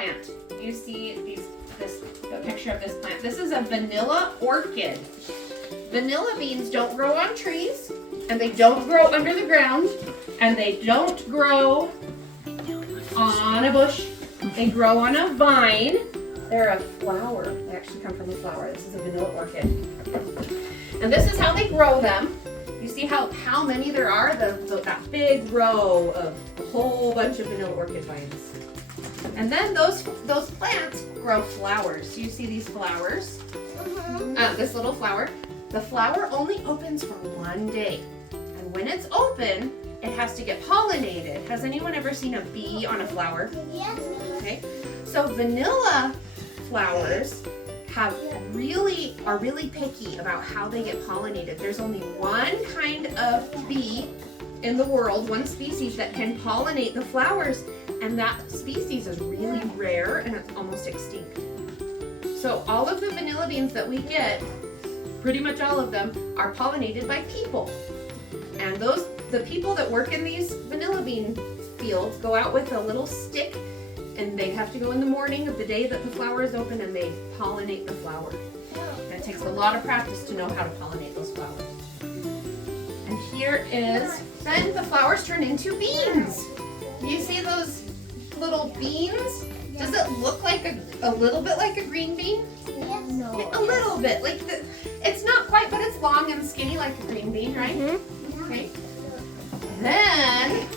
plant. You see a picture of this plant. This is a vanilla orchid. Vanilla beans don't grow on trees, and they don't grow under the ground, and they don't grow on a bush. They grow on a vine. They're a flower. They actually come from a flower. This is a vanilla orchid. And this is how they grow them. You see how many there are? That big row of a whole bunch of vanilla orchid vines. And then those plants grow flowers. So you see these flowers? This little flower. The flower only opens for one day. And when it's open, it has to get pollinated. Has anyone ever seen a bee on a flower? Yes. Okay. So vanilla flowers are really picky about how they get pollinated. There's only one kind of bee in the world, one species that can pollinate the flowers, and that species is really rare and it's almost extinct. So all of the vanilla beans that we get, pretty much all of them, are pollinated by people. And the people that work in these vanilla bean fields go out with a little stick, and they have to go in the morning of the day that the flower is open, and they pollinate the flower. And it takes a lot of practice to know how to pollinate those flowers. And here is, then the flowers turn into beans. You see those little beans? Does it look like a little bit like a green bean? Yes. No. A little bit. It's not quite, but it's long and skinny like a green bean, right? Mm-hmm. Okay. Then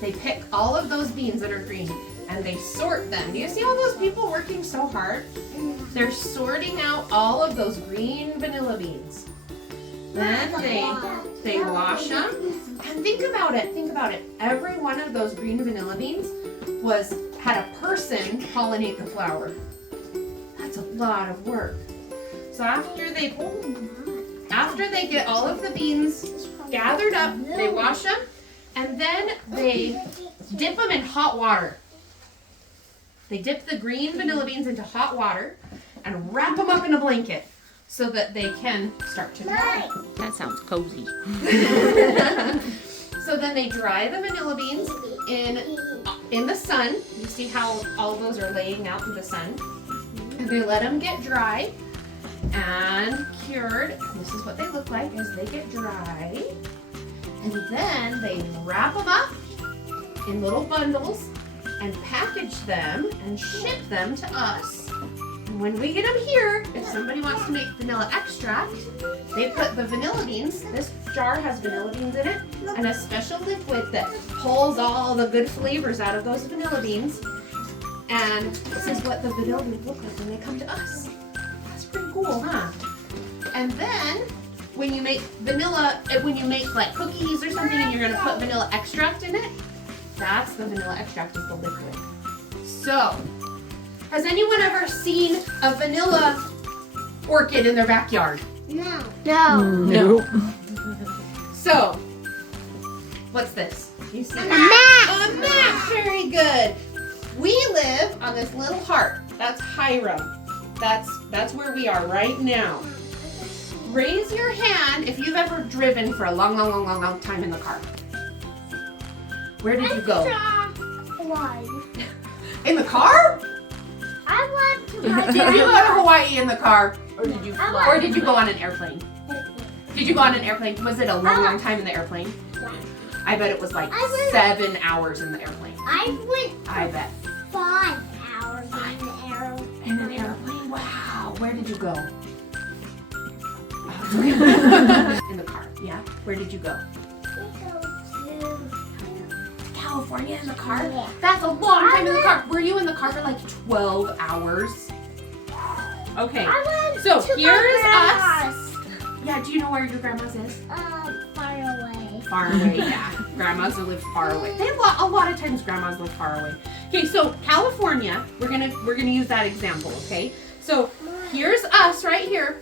they pick all of those beans that are green and they sort them. Do you see all those people working so hard? They're sorting out all of those green vanilla beans. Then they wash them. And think about it. Every one of those green vanilla beans had a person pollinate the flower. That's a lot of work. So after they get all of the beans gathered up, they wash them, and then they dip them in hot water. They dip the green vanilla beans into hot water and wrap them up in a blanket so that they can start to dry. That sounds cozy. So then they dry the vanilla beans in the sun. You see how all of those are laying out in the sun? And they let them get dry and cured. This is what they look like as they get dry. And then they wrap them up in little bundles and package them and ship them to us. And when we get them here, if somebody wants to make vanilla extract, they put the vanilla beans, this jar has vanilla beans in it, and a special liquid that pulls all the good flavors out of those vanilla beans. And this is what the vanilla beans look like when they come to us. That's pretty cool, huh? And then when you make like cookies or something and you're gonna put vanilla extract in it, that's the vanilla extract is the liquid. So, has anyone ever seen a vanilla orchid in their backyard? No. No. So, what's this? You see? A map. A map, very good. We live on this little heart. That's Hiram. That's where we are right now. Raise your hand if you've ever driven for a long time in the car. Where did you go? Hawaii. In the car? I went to Did you go to Hawaii in the car? Or did you fly? Or did you go on an airplane? Did you go on an airplane? Was it a long time in the airplane? I bet it was like 7 hours in the airplane. I bet. 5 hours in the airplane. In an airplane? Wow. Where did you go? In the car. Yeah. Where did you go? California in the car? Yeah. That's a long time in the car. Were you in the car for like 12 hours? Okay. So here's us. Yeah, do you know where your grandma's is? Far away. Far away, yeah. Grandmas live far away. They have a lot of times grandmas live far away. Okay, so California, we're gonna use that example, okay? So here's us right here,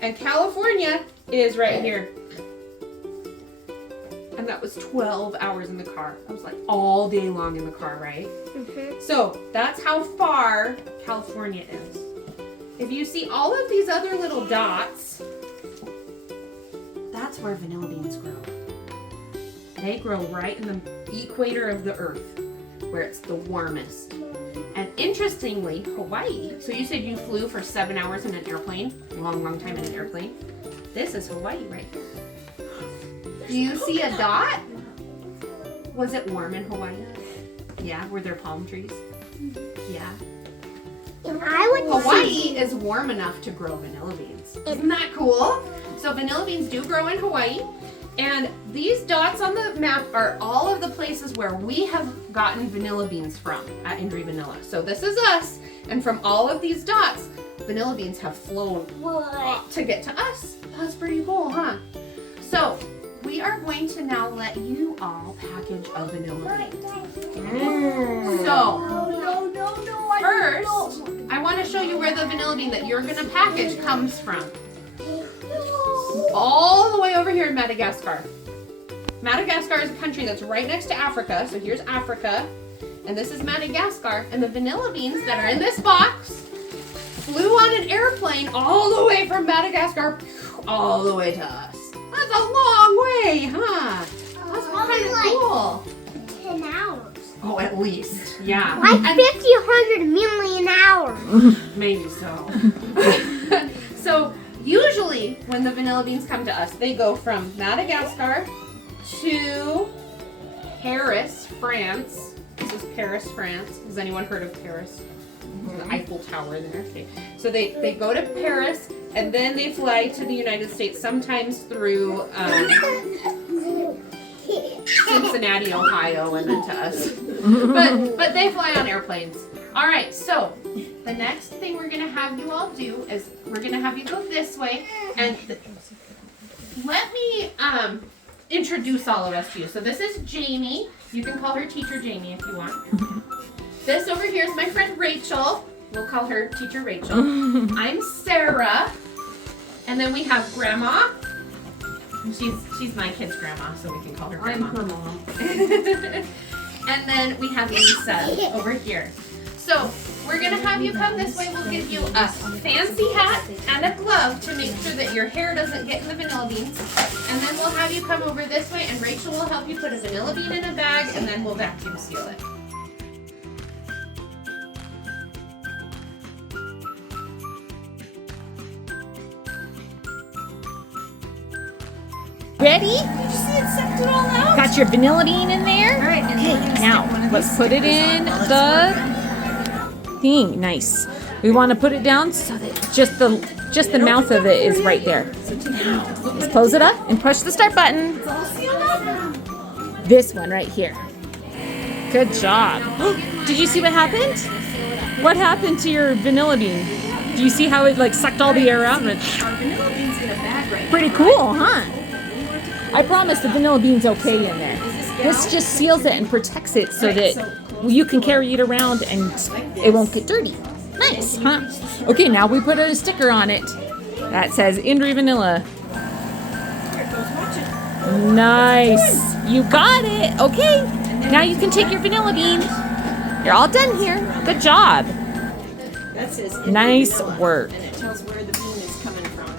and California is right here. And that was 12 hours in the car. That was like all day long in the car, right? Mm-hmm. So that's how far California is. If you see all of these other little dots, that's where vanilla beans grow. They grow right in the equator of the earth, where it's the warmest. And interestingly, Hawaii, so you said you flew for 7 hours in an airplane, long time in an airplane. This is Hawaii right here. Do you see a dot? Was it warm in Hawaii? Yeah, were there palm trees? Yeah. Hawaii is warm enough to grow vanilla beans. Isn't that cool? So vanilla beans do grow in Hawaii. And these dots on the map are all of the places where we have gotten vanilla beans from at IndriVanilla. So this is us, and from all of these dots, vanilla beans have flown to get to us. That's pretty cool, huh? So we are going to now let you all package a vanilla bean. So first, I want to show you where the vanilla bean that you're going to package comes from. All the way over here in Madagascar. Madagascar is a country that's right next to Africa. So here's Africa, and this is Madagascar. And the vanilla beans that are in this box flew on an airplane all the way from Madagascar all the way to us. That's a long way, huh? That's kind of cool. 10 hours. Oh, at least, yeah. Like 50, 100 million hours. Maybe so. So usually when the vanilla beans come to us, they go from Madagascar to Paris, France. This is Paris, France. Has anyone heard of Paris? The Eiffel Tower there. Okay. So they go to Paris, and then they fly to the United States, sometimes through Cincinnati, Ohio, and then to us. But they fly on airplanes. All right, so the next thing we're gonna have you all do is we're gonna have you go this way, and let me introduce all of us to you. So this is Jamie. You can call her Teacher Jamie if you want. This over here is my friend Rachel. We'll call her Teacher Rachel. I'm Sarah. And then we have Grandma. She's my kid's grandma, so we can call her Grandma. I'm her mom. And then we have Lisa over here. So we're gonna have you come this way. We'll give you a fancy hat and a glove to make sure that your hair doesn't get in the vanilla beans. And then we'll have you come over this way, and Rachel will help you put a vanilla bean in a bag, and then we'll vacuum seal it. Ready? Did you see it sucked it all out? Got your vanilla bean in there? All right, Okay, now let's put it in the thing. Nice. We want to put it down so that just the mouth of it is right there. Let's close it up and push the start button. It's all sealed up. This one right here. Good job. Did you see what happened? What happened to your vanilla bean? Do you see how it like sucked all the air out? Our vanilla bean's in a bag right now. Pretty cool, huh? I promise the vanilla bean's okay in there. This just seals it and protects it so that you can carry it around and it won't get dirty. Nice, huh? Okay, now we put a sticker on it that says IndriVanilla. Here, goes watch it. Nice. You got it. Okay. Now you can take your vanilla bean. You're all done here. Good job. That says Nice IndriVanilla, work. and it tells where the bean is coming from.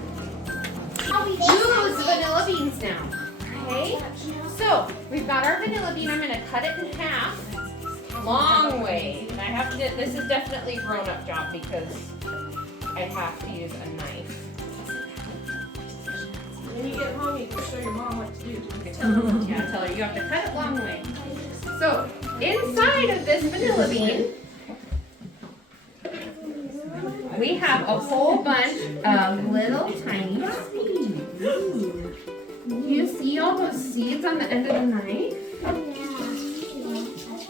Use vanilla beans now. Okay? So we've got our vanilla bean. I'm gonna cut it in half. Long way. And I have to, this is definitely a grown-up job because I have to use a knife. When you get home, you can show your mom what to do. Yeah, tell her you have to cut it long way. So inside of this vanilla bean, we have a whole bunch of little tiny seeds. You see all those seeds on the end of the knife?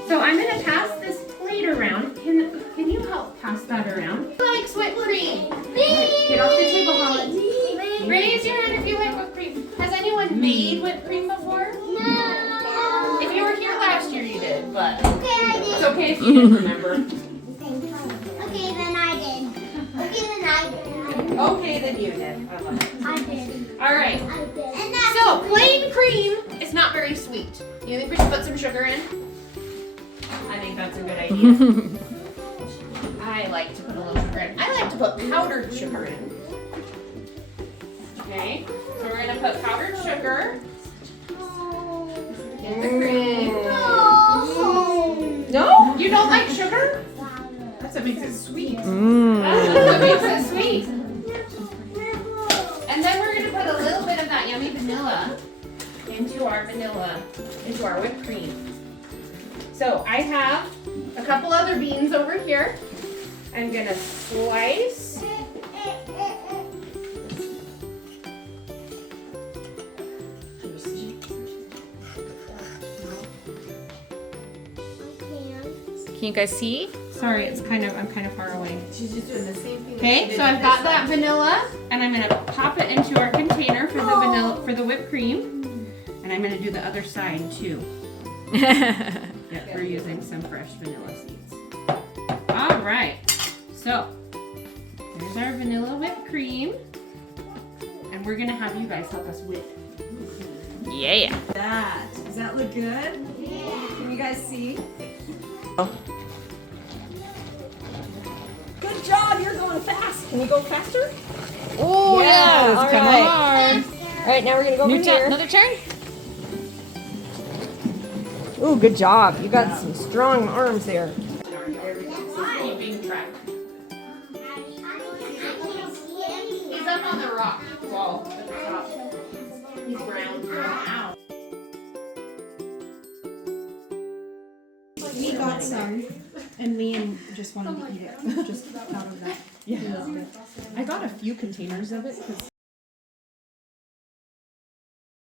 So I'm going to pass this plate around. Can you help pass that around? Who likes whipped cream? Get off the table, Holly. Raise your hand if you like whipped cream. Has anyone made whipped cream before? No. If you were here last year, you did, but Okay, I did. it's okay if you didn't remember. Okay, then I did. Okay, then I did. Okay, then you did. I love it. I did. All right. I did. And that's So plain cream is not very sweet. You think we should put some sugar in? I think that's a good idea. I like to put a little sugar in. I like to put powdered sugar in. Okay, so we're gonna put powdered sugar in the cream. No. No? You don't like sugar? what makes it sweet. Mmm. That's what makes it sweet. And then we're gonna put a little bit of that yummy vanilla into our whipped cream. So I have a couple other beans over here. I'm gonna slice. Can you guys see? Sorry, I'm kind of far away. She's just doing the same thing. Okay, so I've got that vanilla, and I'm gonna pop it into our container for the whipped cream, and I'm gonna do the other side too. Yep, we're using some fresh vanilla seeds. All right, so there's our vanilla whipped cream, and we're gonna have you guys help us whip. Yeah. Does that look good? Yeah. Can you guys see? Good job, you're going fast. Can you go faster? Oh Yes, yeah. come on. All right, now we're gonna go New over turn. here. Another turn. Ooh, good job. You got some strong arms there. Keeping track. He's up on the rock wall at the top. He's brown. Ow. We got some, and Liam just wanted to eat it, just out of that. Yeah. I got a few containers of it because